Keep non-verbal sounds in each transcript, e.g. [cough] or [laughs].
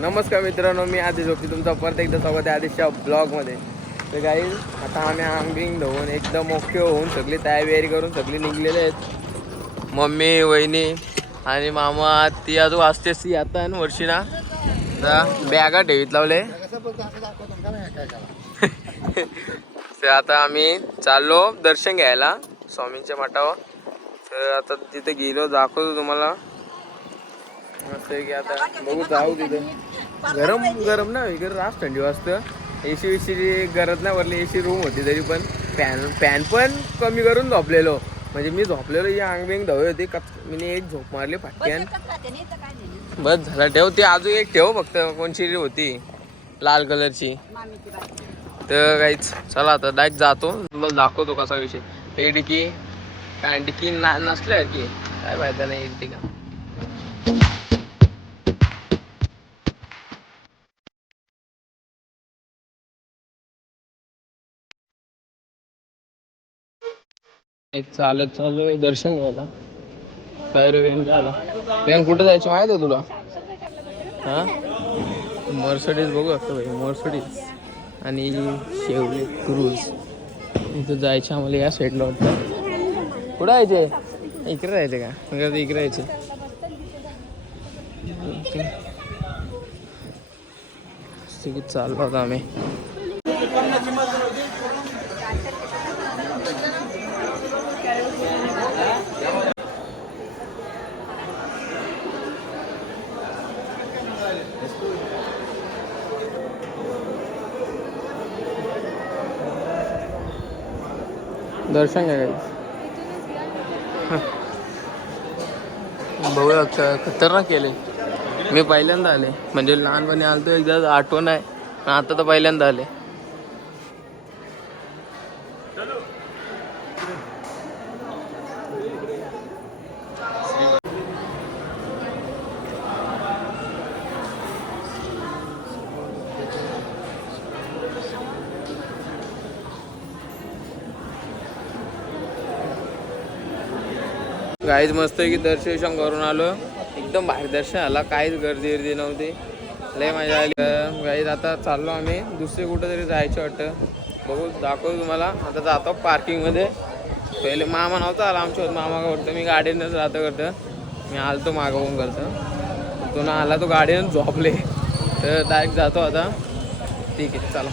नमस्कार मित्रांनो मी आधी होती तुमचा परत एकदा स्वागत आहे आदेशच्या ब्लॉगमध्ये. तर काही आता आम्ही आंबिंग धुवून एकदम ओके होऊन सगळी तयारी करून सगळी निघलेले आहेत. मम्मी वहिनी आणि मामा ती अजून असते ती आता आहे वर्षीना. वर्षी ना बॅगा ठेवीत लावले. [laughs] तर आता आम्ही चाललो दर्शन घ्यायला स्वामींच्या मठावर. तर आता तिथे गेलो दाखवतो तुम्हाला. मस्त आहे की आता बघू जाऊ तिथे. गरम गरम ना इकडे रास थंडी वाजतं. ए सी विशीची गरज नाही वरली ए सी रूम होती तरी पण. फॅन फॅन पण कमी करून झोपलेलो. म्हणजे मी झोपलेलो ही अंगबिंग धवे होती. कप मी एक झोप मारली फाटक्यान. बस झालं. ठेव ती अजून एक ठेव फक्त. कोणची होती? लाल कलरची. तर काहीच चला आता डायरेक्ट जातो. तुला दाखवतो कसा विषय. हे डिकी काय डिकी ना नसल्या की काय फायदा नाही डिका एक चालत चालू आहे दर्शन घ्यायला. काय रे वेन झाला वेन कुठं जायचं माहीत आहे तुला? हा? मर्सडीज बघू असतो भाई मर्सडीज आणि शेवले क्रूज. इथं जायचं आम्हाला या साईडला वाटतं. कुठं जायचे इकडे जायचे का? मग इकडे यायचे ठीक चाललो आता आम्ही. दर्शन घ्या बघूया खतरनाक केले मी पहिल्यांदा आले. म्हणजे लहानपणी आलतो एकदा आठवण आहे. आता तर पहिल्यांदा आले. गाईज मस्त की दर्शन करून आलो. एकदम बाहेर दर्शन आला काहीच गर्दी गर्दी नव्हती. लय मजा आली. गाईज आता चाललो आम्ही. दुसरे कुठं तरी जायचं वाटतं. बघू दाखवू तुम्हाला. आता जातो पार्किंगमध्ये पहिले मामा नव्हता आला आमच्या मामा करतो. मी गाडीनंच राहतो करतं. मी आलतो मागवून करतं. तो ना आला तो गाडीनं झोपले. तर डायरेक्ट जातो आता. ठीक आहे चला.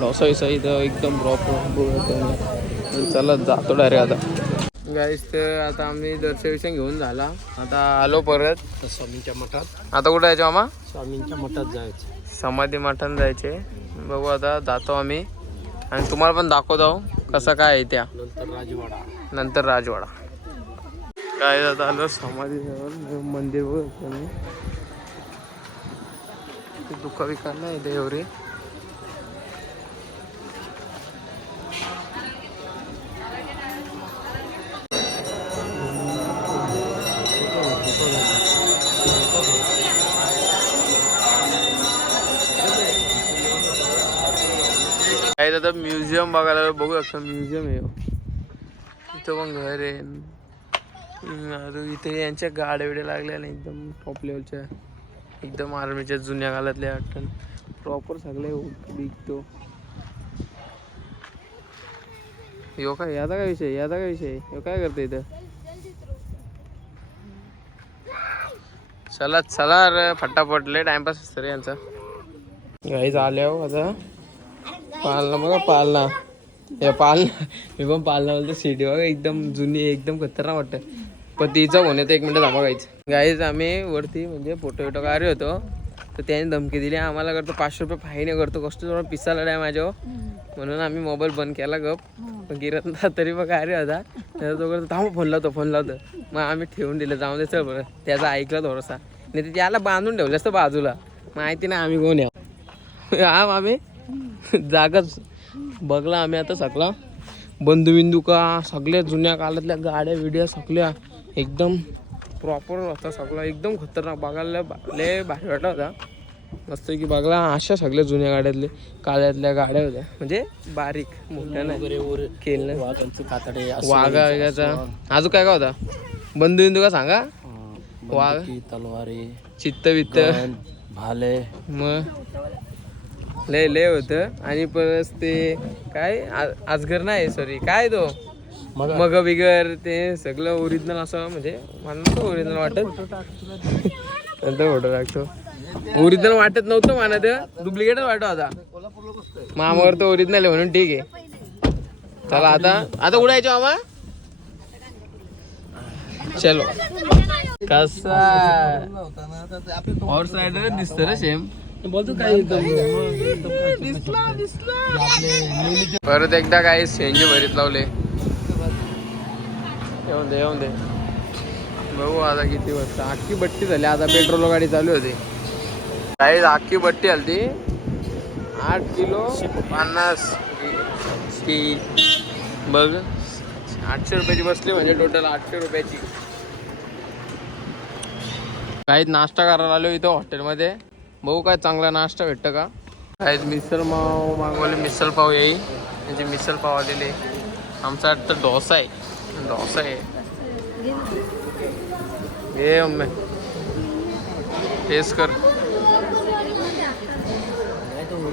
लॉस इथं एकदम प्रॉपर चला जातो डायरेक्ट आता. गाईस तर आता आम्ही दर्शन घेऊन झाला. आता आलो परत. स्वामींच्या मठात. आता कुठं जायचं मामा? स्वामींच्या मठात जायचं. समाधी मठात जायचे. बघू आता जातो आम्ही. आणि तुम्हाला पण दाखवतो कसं काय आहे त्या. नंतर राजवाडा. नंतर राजवाडा. काय आता आलो समाधीजवळ मंदिर बघ दुःख विकार नाही एवढी काय आता म्युझियम बघायला बघू शकतो म्युझियम आहे. इथं पण घर आहे. अजून इथे यांच्या गाड्या बिड्या लागल्या ना एकदम टॉप लेवलच्या एकदम आर्मीच्या जुन्या काळातल्या वाटतं. प्रॉपर सगळे विकतो यो काय याचा काय विषय? याचा काय विषय? यो काय करतो इथं? चला चला रे फटाफट. लय टाइमपास असतं रे यांचा. गाईज आल्या हो आता. पालना बघा पालना. या पालना मी पण पालना बोलतो सिटी बघा एकदम जुनी एकदम खतरनाक वाटतं पण तिचं कोण येतं एक मिनिट थांबा गायचं गाईज आम्ही वरती म्हणजे फोटो विटो काढले होतो. तर त्याने धमकी दिली आम्हाला करतो पाचशे रुपये फाईन करतो. कष्ट थोडा पिसाला नाही माझ्यावर. म्हणून आम्ही मोबाईल बंद केला गप. पण गिरत ना तरी मग अरे होता. त्याचा तो करतो थांब फोन लावतो फोन लावतो. मग आम्ही ठेवून दिलं जाऊन दे चल बरं. त्याचा ऐकला थोडासा. नाही तर त्याला बांधून ठेवलं असतं बाजूला. माहिती नाही आम्ही कोण आहे. [laughs] आम आम्ही [laughs] जागाच. बघला आम्ही आता सगळा. बंधू बिंदू का सगळ्या जुन्या काळातल्या गाड्या विड्या सगळ्या. एकदम प्रॉपर होता सगळा. एकदम खतरनाक. बघायला लय भारी वाटला होता. मस्त की बघला. अशा सगळ्या जुन्या गाड्यातले काळ्यातल्या गाड्या होत्या. म्हणजे बारीक मोठ्या नाही. वाघा वेगाचा अजून काय काय होता? बंधू बिंदू का सांगा? वाघ. तलवारे चित्त वित्त भाले. मग? लय लय होतं. आणि परत ते काय? आ- आजगर नाही सॉरी काय तो? मग मग बिगर ते सगळं ओरिजिनल असं म्हणजे मला ओरिजिनल वाटत. नंतर फोटो टाकतो. ओरिजिनल वाटत नव्हतं मला ते डुप्लिकेटच वाटत होता. मामावर तो ओरिजिनल आहे म्हणून ठीक आहे. चला आता आता उडायचो मामा? चलो. कसा? हॉर्स रायडर दिसत रे सेम बोलतो काय परत एकदा काय सेंजी भरीत लावले येऊन दे येऊन दे बघू आता किती वाजता अख्खी बट्टी झाली आता पेट्रोल गाडी चालू होती काही अख्खी बट्टी आली ती आठ किलो पन्नास की बघ आठशे रुपयाची बसली म्हणजे टोटल आठशे रुपयाची काही नाश्ता करायला आलो इथं हॉटेलमध्ये भाऊ काय चांगला नाश्ता भेटतं का? काही मिसळ पाव मागवले मिसळ पाव येईल म्हणजे मिसळ पाव आलेले आमचा तर डोसा आहे. डोसा आहे. ये अम्मे. टेस्ट कर.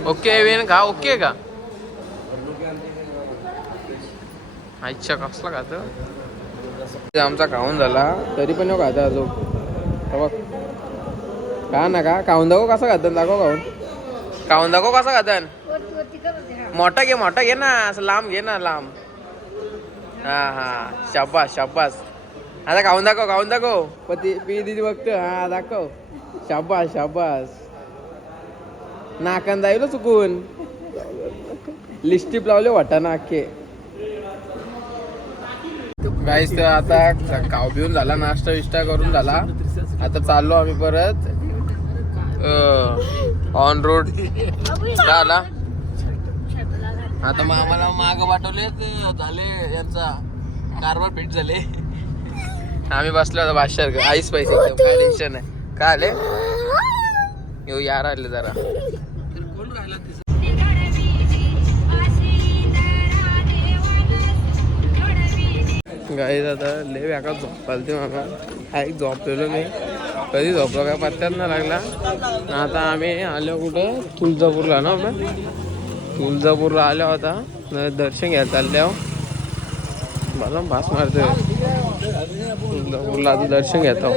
ओके वेन का? ओके का? आईच्या कसला खात? आमचा खाऊन झाला. तरी पण नको खाता अजून. बघ. का ना का खाऊन दाखव कसा खातात दाखव खाऊन खाऊन दाखव कसा खातात मोठा घे मोठा घे ना. असं लांब घे ना लांब. हा हा. शाबास शाबास. आता खाऊन दाखव खाऊन दाखव? पती पी दिदी बघतो. हा दाखव. शाबास शाबास. नाकान जाईल चुकून. लिस्टिप लावले वाटाणा अख्खे गाईस तर आता खाऊ पिऊन झाला नाश्ता विष्टा करून झाला. आता चाललो आम्ही परत. ऑन रोड झाला. आता मग आम्हाला माग पाठवले ते झाले यांचा. कारभार फिट झाले. आम्ही बसलो आता बादशाह आईस पैसे एकदम काय टेन्शन नाही. काय आले? येऊ यार आले जरा. गाई आता लय व्याका झोपाल ते मामा काही झोपलेलो नाही कधी झोपलो काय पत्त्यात नाही लागला. आता आम्ही आलो कुठं? तुळजापूरला ना आपण? तुळजापूरला आलो होता दर्शन घ्यायला चालले मला भास मारतोय. तुळजापूरला आता दर्शन घेतो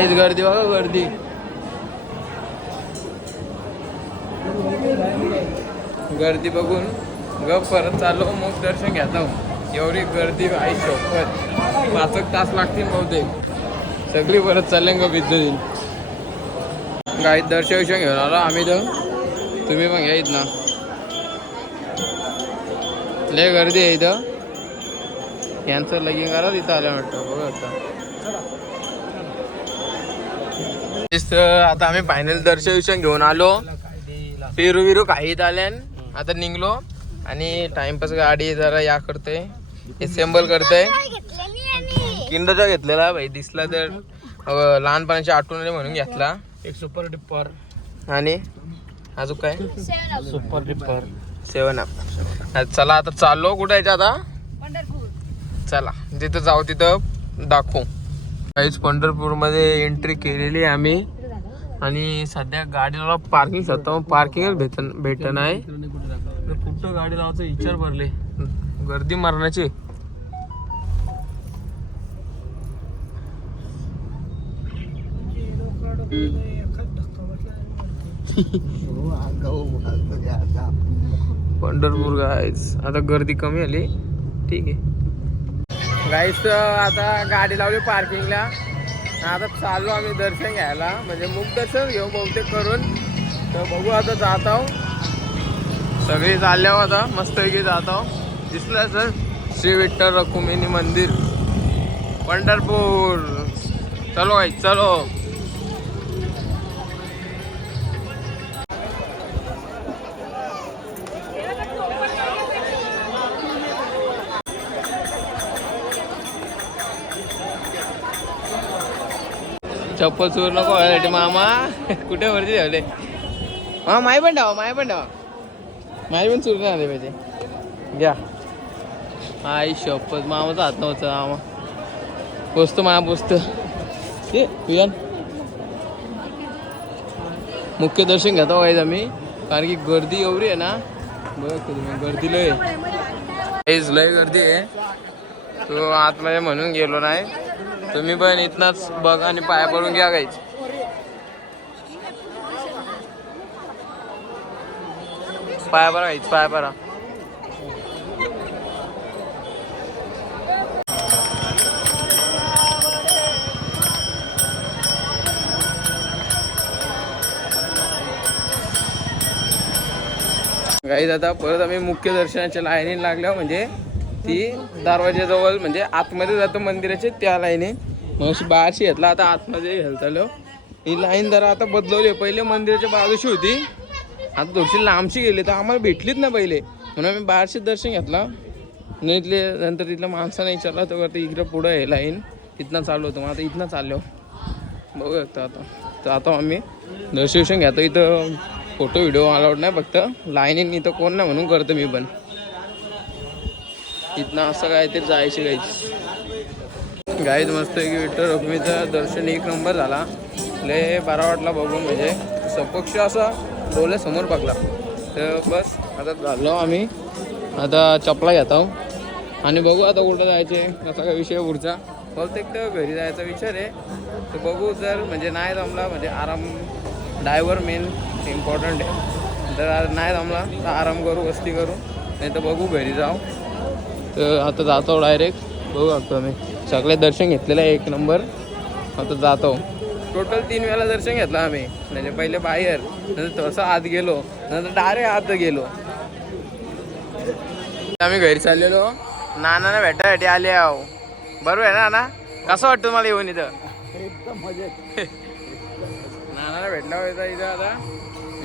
काहीच गर्दी बघा गर्दी. गर्दी बघून गप परत चाललो मग दर्शन घेतो एवढी गर्दी आई शोपत पाच तास लागतील बहुतेक. सगळी परत चालले ग बिद्दीन गाईत दर्शन विषय घेऊन आला आम्ही तर. तुम्ही पण घ्या ना लय गर्दी आहे इथं. यांचं लगीन करा तिथं आलं वाटतं. बघा आता तेच तर आता आम्ही फायनल दर्शन घेऊन आलो. पेरू बिरू काहीत आल्यान आता निघलो आणि टाइमपास गाडी जरा या करते. असेंबल करते. किंडचा घेतलेला भाई दिसला तर लहानपणाची आठवण म्हणून घेतला. एक सुपर डिपर आणि अजून काय? सुपर डिपर सेवन अप चला आता चाललो कुठे यायचं आता? चला जिथं जाऊ तिथं दाखवू. काहीच पंढरपूरमध्ये एंट्री केलेली आहे आम्ही. आणि सध्या गाडीला पार्किंग स्वतः पार्किंगच भेट भेट नाही कुठं गाडी लावायचं विचार भरले. गर्दी मारण्याची. पंढरपूर गाईज आता गर्दी कमी आली. ठीक आहे. गाईस आता गाडी लावली पार्किंगला आता चाललो आम्ही दर्शन घ्यायला. म्हणजे मुख दर्शन घेऊ बहुतेक करून. तर बघू आता जात आहो सगळी चालल्यावर आता. मस्तपैकी जात आहो दिसलं सर श्री विठ्ठल रखुमिनी मंदिर. पंढरपूर. चलो गाई चलो. चप्पल चोर नको व्हायसाठी मामा. कुठे वरती ठेवले? हा माय पण डावा माय पण डावा माय पण चुरून आले पाहिजे. घ्या. आई शपथ. मामाचा हात नव्हता मामा. पोचतो मामा पोचतो ये वियान मुख्य दर्शन घेतो गाईज आम्ही कारण की गर्दी एवढी आहे ना. बघ तुम्ही गर्दी लय लय गर्दी आहे. तो आतमध्ये म्हणून गेलो नाही. तुम्ही पण इथनच बघ आणि पाया पडून घ्या काहीच पाया पडा काहीच पाया पडा. गाईज आता परत आम्ही मुख्य दर्शनाच्या लाईनीत लागलो म्हणजे ती दरवाज्याजवळ म्हणजे आतमध्ये जातो मंदिराचे त्या लाईनी. मग अशी बाहेरशी घेतला आता आतमध्ये घालतालो ही लाईन जरा आता बदलवली पहिले मंदिराच्या बाजूशी होती. आता थोडीशी लांबशी गेली तर आम्हाला भेटलीच ना पहिले. म्हणून आम्ही बाहेरशी दर्शन घेतला. नाही इथले नंतर तिथल्या माणसाने विचारला तर वरती इकडं पुढं आहे लाईन. इथनं चालू होतं मग आता इथनं चाललो. बघू शकतो आता. तर आता आम्ही दर्शन घेतो. इथं फोटो व्हिडिओ अलाउड नाही फक्त लाईनीन इथं कोण नाही म्हणून करतो मी पण. इथनं असं काय ते जायचे गाईच गाईत मस्त की विठ्ठल रुक्मीचं दर्शन एक नंबर झाला. लय बरा वाटला बघून म्हणजे. सपक्ष असा डोळ्यासमोर बघला. तर बस आता झालो आम्ही. आता चपला घेतो. आणि बघू आता कुठं जायचे कसा काय विषय पुढचा. बहुतेक तर घरी जायचा विचार आहे. तर बघू जर म्हणजे नाही जमला म्हणजे आराम डायवर मेन इम्पॉर्टंट आहे. जर नाही जमला तर आराम करू वस्ती करू. नाही तर बघू घरी जाऊ. तर आता जातो डायरेक्ट. बघू लागतो आम्ही सगळे दर्शन घेतलेलं आहे एक नंबर. आता जातो. टोटल तीन वेळा दर्शन घेतलं आम्ही. म्हणजे पहिले बाहेर नंतर थोडंसं आत गेलो नंतर डायरेक्ट आत गेलो. आम्ही घरी चाललेलो. नानाला भेटायसाठी आले आहो. बरोबर आहे ना नाना? कसं वाटतं मला येऊन इथं? नानाला भेटला होता इथं आता.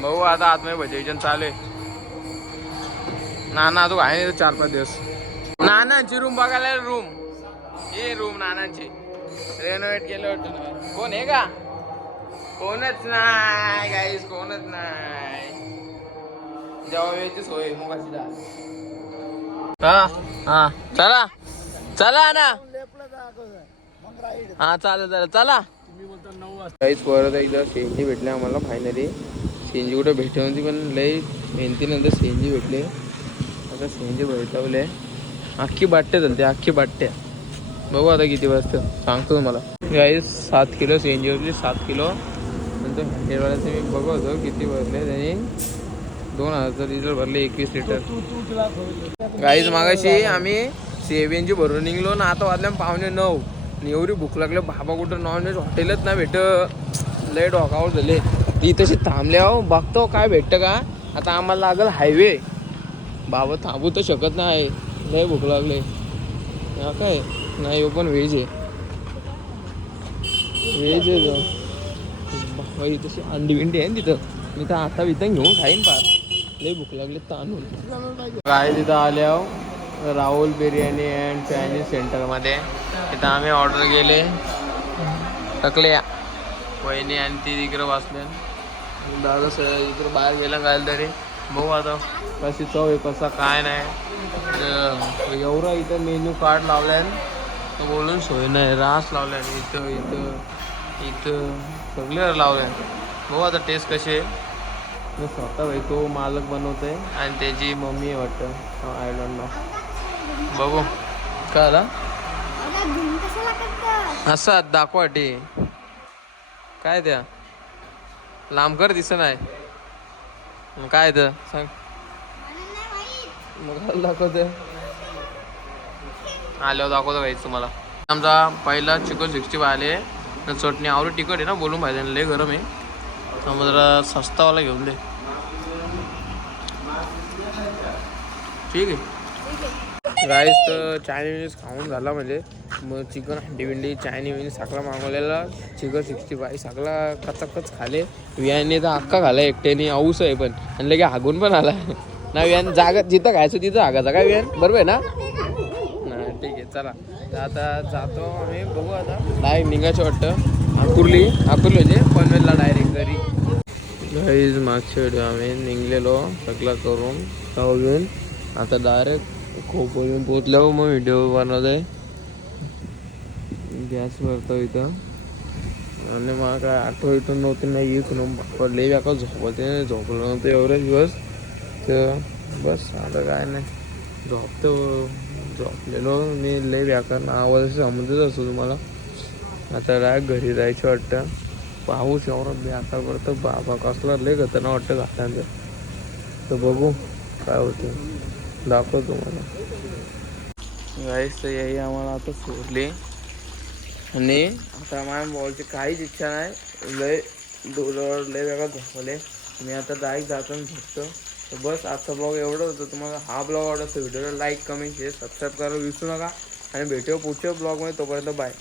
भाऊ आता आतमध्ये भजन चालू आहे. नाना तू आहे नाही चार पाच दिवस. नानांची रूम बघायला रूम हे रूम नानांची. रेनोव्हेट केलं वाटतं कोण आहे का? कोणच नाही गाईस कोणच नाही. जेव्हा वेळची सोय मुगाची डाळ हा? हा. चला. चला ना. हा चालेल चालेल. चला. काहीच परत एकदा सीएनजी भेटले आम्हाला फायनली सीएनजी कुठे भेटली होती पण लई मेहनतीनंतर सीएनजी भेटले. आता सीएनजी भेटवले अख्खी बाट्या ते अख्खी बाट्या. बघू आता किती वाजतं. सांगतो तुम्हाला. काही सात किलो सी एन जी होती सात किलो. नंतर हंड्रेडवाल्याचं मी बघतो किती भरले त्यांनी. दोन हजार लिटर भरले एकवीस लिटर. गाईज मागाशी आम्ही सेव्हिंगची भरून निघलो ना आता वाजल्या पावणे नऊ. आणि एवढी भूक लागली बाबा कुठं नॉनव्हेज हॉटेलच नाही भेट लय डॉकावर झाले. ती तशी थांबले आहो बघतो काय भेटतं का. आता आम्हाला लागल हायवे बाबा थांबू तर शकत नाही. लय भूक लागले. हा काय? नाही हो पण व्हेज आहे. व्हेज आहे तो. तशी अंडी बिंडी आहे ना तिथं. मी तर आता इथं घेऊन खाईन पार लय भूक लागली ताणून. काय तिथं आल्या राहुल बिर्याणी अँड चायनीज सेंटरमध्ये तिथं आम्ही ऑर्डर केले. टकल्या वहिनी आणि ती तिकडं वाचले दादा सर इकडं बाहेर गेला काय तरी बघू आता कशी चव आहे कसा काय नाही. एवढं एवढा इथं मेन्यू कार्ड लावलाय तर बोलून सोय नाही रास लावलाय इथं इथं इथं सगळे लावलाय. बघू आता टेस्ट कशी आहे. मी स्वतः भाई तो मालक बनवतोय आणि त्याची मम्मी आहे वाटतं. आय डोंट नो बघू. काय आला असा दाखवा टे. काय द्या लांबकर दिसत नाही. मग काय तर सांग. मग दाखवते आल्यावर दाखवतो भाई तुम्हाला. आमचा पहिला चिकन सिक्स्टी फाय आले. आणि चटणी आवडी तिखट आहे ना बोलून पाहिजे लय गरम आहे. समजा जरा सस्तावाला घेऊन दे. ठीक आहे. राईस तर चायनीज खाऊन झाला म्हणजे. मग चिकन हंडी बिंडी चायनी बिनी सगळा मागवलेला. चिकन सिक्स्टी फाय सगळा कचाकच खाले. वियाने तर अख्खा खाला एकट्याने. औस आहे पण. आणि लगे हागून पण आला. ना वियान जागा जिथं खायचं तिथं हागायचा. काय वियान बरोबर आहे ना? ना ठीक आहे चला. तर आता जातो आम्ही बघू आता. डायरेक्ट निघायचं वाटतं. आकुर्ली आकुर्ली म्हणजे पनवेलला डायरेक्ट घरी. गाईज मागच्या व्हिडिओ आम्ही निघलेलो. सगळा करून खाऊ घेऊन. आता डायरेक्ट खोप पोचल्यावर मग व्हिडिओ बनवतोय. गॅस भरतो इथं. आणि मला काय आठवण इथून नव्हते नाही इथून पडले. झोपत झोपते झोपलं नव्हतं एवढे दिवस. तर बस आता काय नाही. झोपतो झोपलेलो. मी लय व्याकरण आवाज समजत असतो तुम्हाला. आता डायरेक्ट घरी जायचं वाटतं? पाऊस एवढा बेकार पडतं. बाबा कसला लय खतरनाक वाटतं घाटांचं. तर बघू काय होतं दाखवतो मला गाईस तर याही आम्हाला आता सोडली. आणि आता माझ्या बॉलची काहीच इच्छा नाही. लय डोळ्यावर लय वेगळा झोपले. मी आता डायरेक्ट जाताना झोपतो. तर बस आजचा ब्लॉग एवढं होतं. तुम्हाला हा ब्लॉग आवडला तर व्हिडिओला लाईक कमेंट शेअर सबस्क्राईब करायला विसरू नका. आणि भेटू पुढच्या ब्लॉगमध्ये तोपर्यंत बाय